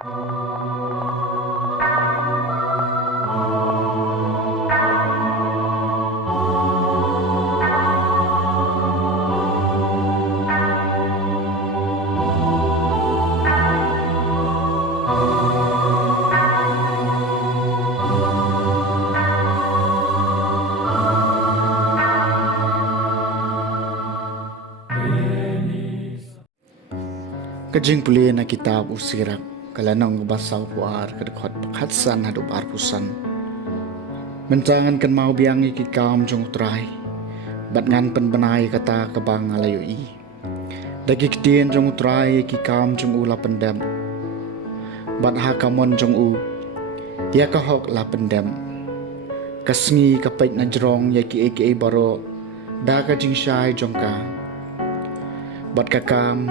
Kajing puli na kitab usirak kalanong basaw puar kadakot pakhatsan hadu arpusan. Mentangan kan mau biang ikikam jong utray. Bat ngan penbenay kata kabang alayo i. Dagi kedien jong utray ikikam jong u la pendem. Bat hakamon jong u. Ya kahok la pendem. Kasngi kapait na jrong yaki eke baro. Da kajing syai jong ka. Bat kakam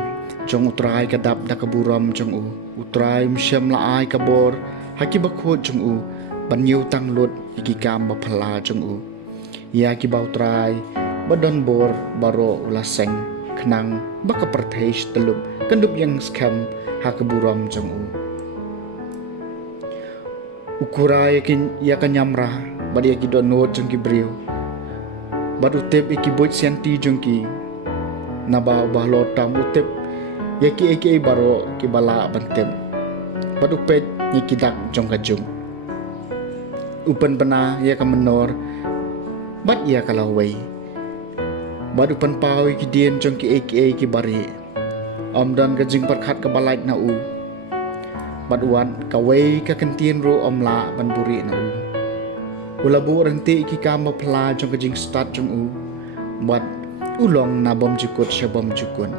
jong utray kadap da kaburam jong u. Utray msyam laay kabor. Haki bakhot jong u. Banyiw tang lut ikikam bapala jong u. Ya kibaw utray. Badon bor baro ulaseng. Kenang baka pertesh telub. Kendup yang skam hakaburam jong u. Ukuray ya kanyamra. Bad ya kidonot jong kibriw. Bad utip ikiboit sianti jong ki. Naba bahlotam utip. Yaki eke baro kibala bantem. Badupet yikidak jong kajung. Upan pena ya kamenor. Bat ya kalaway. Badupan pau ikidien jong ki eke bari. Dan kajing perkat kabalait na u. Baduan kaway kakentien ro la banburi na u. Ulabu renti ikikama pala jong kajing start jong u. Bad ulong na bom jukut siya bom jukun.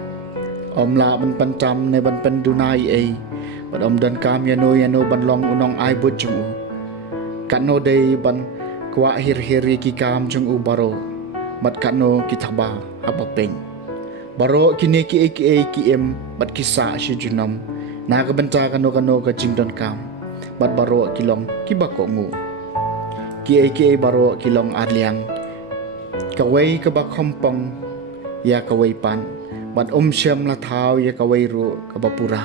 La ban pancam ne ban pendunai ai. Bad dan kam yano ban long unong ai but jong u. Kano day ban kwa hir-hiri ki kam jong u baro. Bad kano kitaba habapeng. Baro kini ki ki em bad kisa si junam. Nakabenta kano ka jingdon kam. Bad baro kilong kibako ngu. Ki baro kilong arliang. Kaway kabak hompong ya kaway pan. Bad syam la tau ya kaway ro kabapura.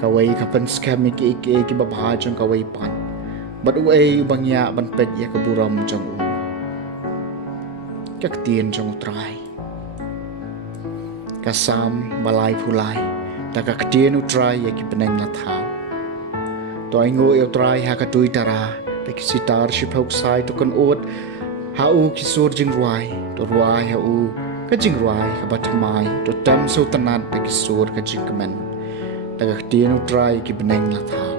Kaway kapan skam ki babha jong kaway pan. Bad uay ubang ya ban pet ya kaburam jong u. Kaktien jong utray. Kasam balay pulay. Takaktien utray ya ki beneng la tau. To aingo utray hakatui tara. Takisitar shipok sai to kan ut. Hau kisur jing ruay. To ruay hau kajing ruay kabatamay to tam so tanad takisur kajing kamen. Tagaktien utray ki beneng la tau.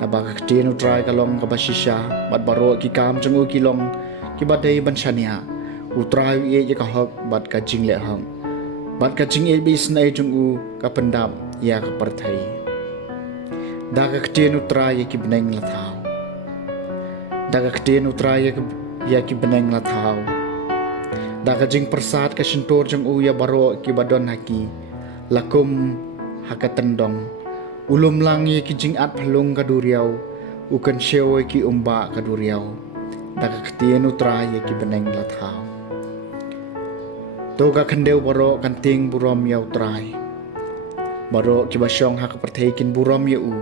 Nabakaktien utray kalong kabasisya. Bad baro ki kam jong u kilong ki baday bansyanya. Utray ye kahok bad kajing le hang. Bad kajing e bis na jong u kapendam ya kaparthay. Dagaktien utray ki beneng la tau. Dagaktien utray ya ki beneng la tau. Dakajing persat ka shintor jong uya baro ki badon haki. Lakum hakatendong. Ulum langi ki jing at palung kaduriaw. Ukan syewe ki umba kaduriaw. Dagaktien utray ki beneng la tau. Toga kandew baro kanting burom ya utray. Baro ki basyong hakapertekin burom ya u.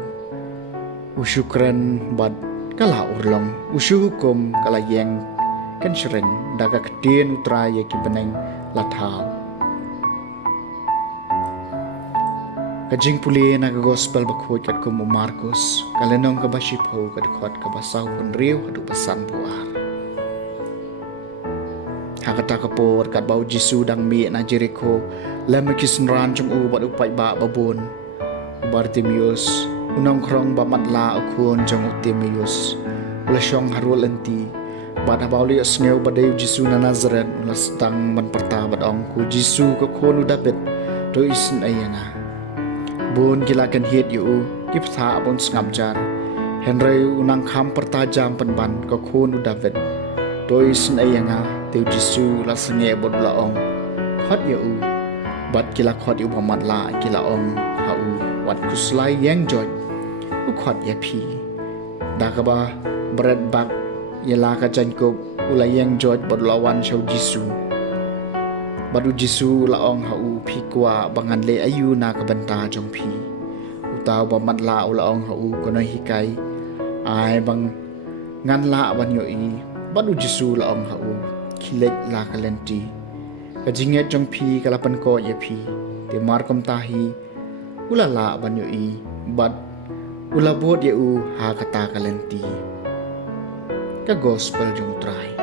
Usyukren bad kala urlong. Usyuhukum kala yeng kan sering daga kedien utray ki beneng lathaw. Kajing puli na gospel bakhot kat kum Markus kalenong kabasipho kadkhot kabasaw kun riw hadu pasan buar. Hakata kapor kat bau Jisu dang mi na Jericho lemekis ran jong u bad upai ba babun. Bartimius unang krong bamatla ukun jong Utimius. Lasyong harul enti. Bada bauli asngew badai Jisu na Nazaret ulas tang man pertabat ong ku Jisu ko konu David to isin ayana. Bun kilakan hit yu kipsa abon sngabjar. Henry unang kam pertajam penban ko konu David to isin ayana te Jisu la snge bod laong. Khot yu bad kila khot yu bamat la kila ong hau wat kuslai yang joy. U khot ya pi. Dakaba bread bak yala ka jankop ulayang jod badlawan shaw Jisu. Badu Jisu laong hau pi kwa bangan le ayu na kabanta jong pi. tao ba mat la ula ong ha u ko noi hikai ai bang ngan la ban yo i badu jisu la ong ha u khilek la kalenti ka jinge jong phi kalapan ko ye phi te markom tahi ula la ban yo i bad ula bod ye u ha kata kalenti ka gospel jong try